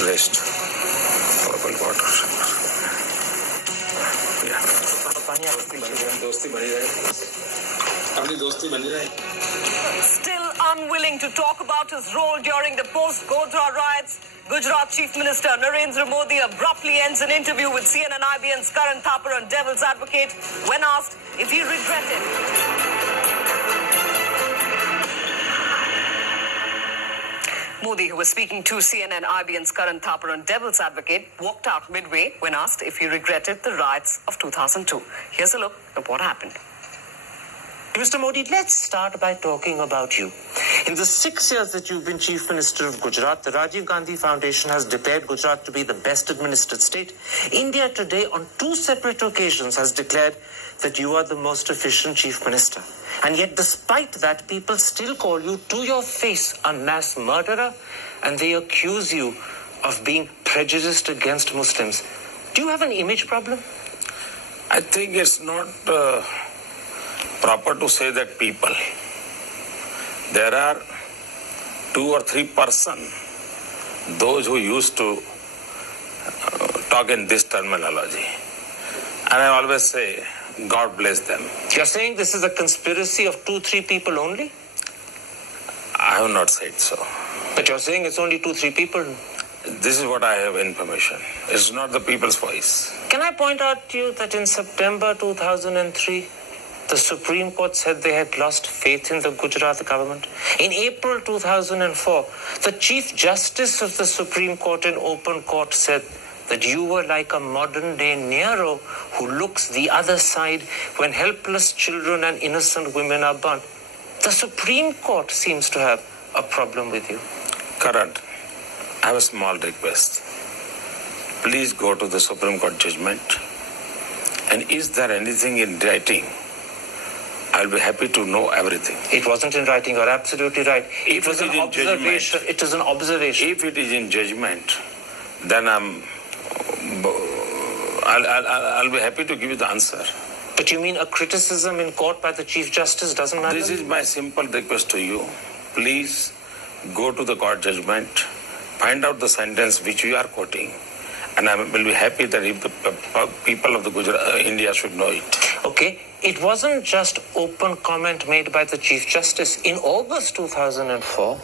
rest. Purple water. Yeah. Still unwilling to talk about his role during the post-Godhra riots, Gujarat Chief Minister Narendra Modi abruptly ends an interview with CNN IBN's Karan Thapar on Devil's Advocate when asked if he regretted. Modi, who was speaking to CNN IBN's Karan Thapar on Devil's Advocate, walked out midway when asked if he regretted the riots of 2002. Here's a look at what happened. Mr. Modi, let's start by talking about you. In the 6 years that you've been Chief Minister of Gujarat, the Rajiv Gandhi Foundation has declared Gujarat to be the best administered state. India Today, on 2 separate occasions, has declared that you are the most efficient Chief Minister. And yet, despite that, people still call you to your face a mass murderer, and they accuse you of being prejudiced against Muslims. Do you have an image problem? I think it's not proper to say that people. There are 2 or 3 persons, those who used to talk in this terminology. And I always say, God bless them. You're saying this is a conspiracy of 2-3 people only? I have not said so. But you're saying it's only 2-3 people? This is what I have information. It's not the people's voice. Can I point out to you that in September 2003, the Supreme Court said they had lost faith in the Gujarat government? In April 2004, the Chief Justice of the Supreme Court in open court said that you were like a modern-day Nero who looks the other side when helpless children and innocent women are burnt. The Supreme Court seems to have a problem with you. Karan, I have a small request. Please go to the Supreme Court judgment. And is there anything in writing? I'll be happy to know everything. It wasn't in writing. You're absolutely right. It was an observation. It is an observation. If it is in judgment, then I'll be happy to give you the answer. But you mean a criticism in court by the Chief Justice doesn't matter? This is my simple request to you. Please go to the court judgment, find out the sentence which you are quoting, and I will be happy that if the people of the Gujarat, India should know it. Okay, it wasn't just open comment made by the Chief Justice. In August 2004,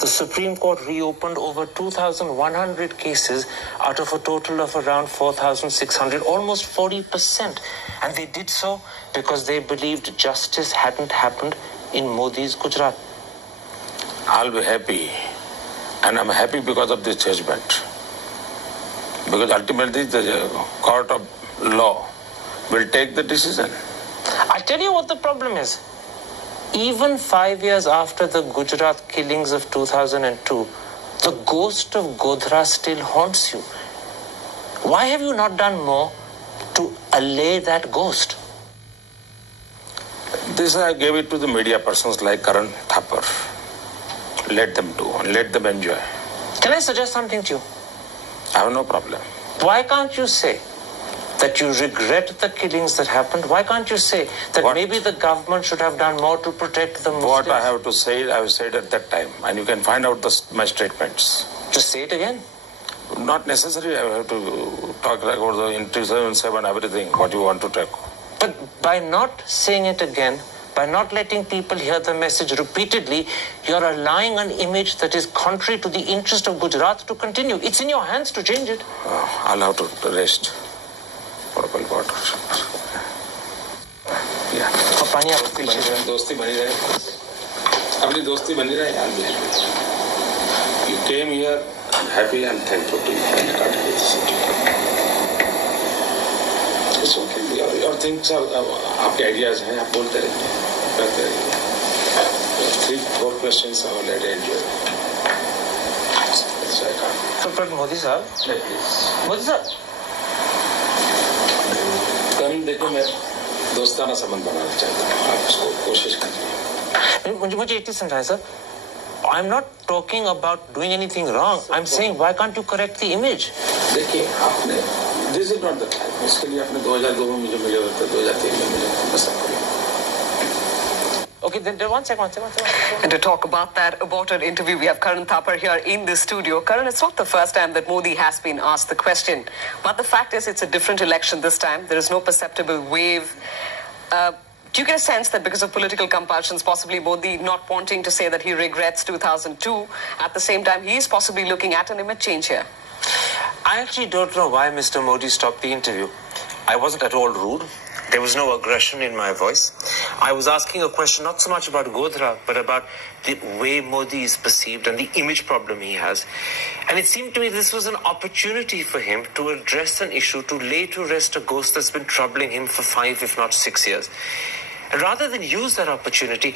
the Supreme Court reopened over 2,100 cases out of a total of around 4,600, almost 40%. And they did so because they believed justice hadn't happened in Modi's Gujarat. I'll be happy, and I'm happy because of this judgment. Because ultimately the court of law will take the decision. I'll tell you what the problem is. Even 5 years after the Gujarat killings of 2002, the ghost of Godhra still haunts you. Why have you not done more to allay that ghost? This I gave it to the media persons like Karan Thapar. Let them do and let them enjoy. Can I suggest something to you? I have no problem. Why can't you say that you regret the killings that happened? Why can't you say that maybe the government should have done more to protect the Muslims? What I have to say, I have said at that time. And you can find out my statements. Just say it again. Not necessary. I have to talk about the in 2007, everything, what you want to talk. But by not saying it again, by not letting people hear the message repeatedly, you're allowing an image that is contrary to the interest of Gujarat to continue. It's in your hands to change it. I'll have to rest. Purple water. Yeah. दोस्ती बनी रहे. अपनी दोस्ती बनी रहे. I'll be happy. You came here. I'm happy and thankful to you. It's okay. Your things are आपके ideas हैं. आप बोलते रहिए. करते रहिए. 3-4 questions I already enjoyed. So I can't. But Modi sir. Please. Modi sir. देखो मैं दोस्ताना संबंध बनाना चाहता हूँ आप उसको कोशिश करिए मुझे एक चीज समझाएं sir I'm not talking about doing anything wrong. I'm saying why can't you correct the image? देखिए आपने this is not the time. इसके लिए आपने 2002 में मुझे मिले होते 2003 में मिले बस Okay, then one second. And to talk about that aborted interview, we have Karan Thapar here in the studio. Karan, it's not the first time that Modi has been asked the question, but the fact is it's a different election this time. There is no perceptible wave. Do you get a sense that because of political compulsions, possibly Modi not wanting to say that he regrets 2002, at the same time he is possibly looking at an image change here? I actually don't know why Mr. Modi stopped the interview. I wasn't at all rude. There was no aggression in my voice. I was asking a question not so much about Godhra, but about the way Modi is perceived and the image problem he has. And it seemed to me this was an opportunity for him to address an issue, to lay to rest a ghost that's been troubling him for 5, if not 6 years. And rather than use that opportunity,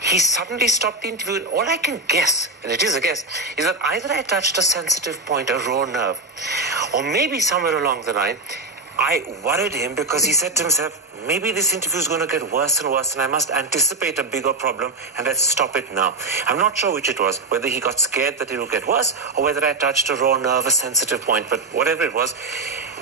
he suddenly stopped the interview. And all I can guess, and it is a guess, is that either I touched a sensitive point, a raw nerve, or maybe somewhere along the line, I worried him because he said to himself, maybe this interview is going to get worse and worse and I must anticipate a bigger problem and let's stop it now. I'm not sure which it was, whether he got scared that it would get worse or whether I touched a raw nerve, a sensitive point, but whatever it was,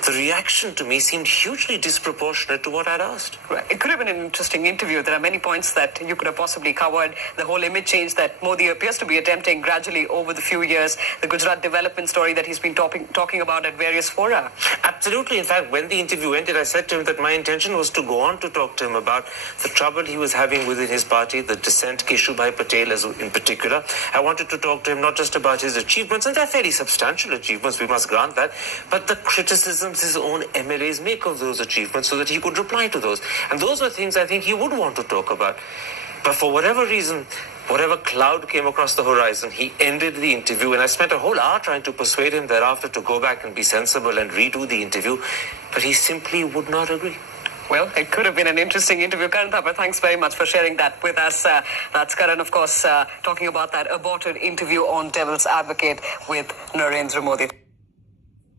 the reaction to me seemed hugely disproportionate to what I'd asked. Right. It could have been an interesting interview. There are many points that you could have possibly covered. The whole image change that Modi appears to be attempting gradually over the few years. The Gujarat development story that he's been talking about at various fora. Absolutely. In fact, when the interview ended, I said to him that my intention was to go on to talk to him about the trouble he was having within his party, the dissent, Keshubhai Patel in particular. I wanted to talk to him not just about his achievements, and they're fairly substantial achievements, we must grant that, but the criticisms his own MLAs make of those achievements so that he could reply to those. And those were things I think he would want to talk about. But for whatever reason, whatever cloud came across the horizon, he ended the interview, and I spent a whole hour trying to persuade him thereafter to go back and be sensible and redo the interview, but he simply would not agree. Well, it could have been an interesting interview. Karan Thapar, thanks very much for sharing that with us. That's Karan, of course, talking about that aborted interview on Devil's Advocate with Narendra Modi.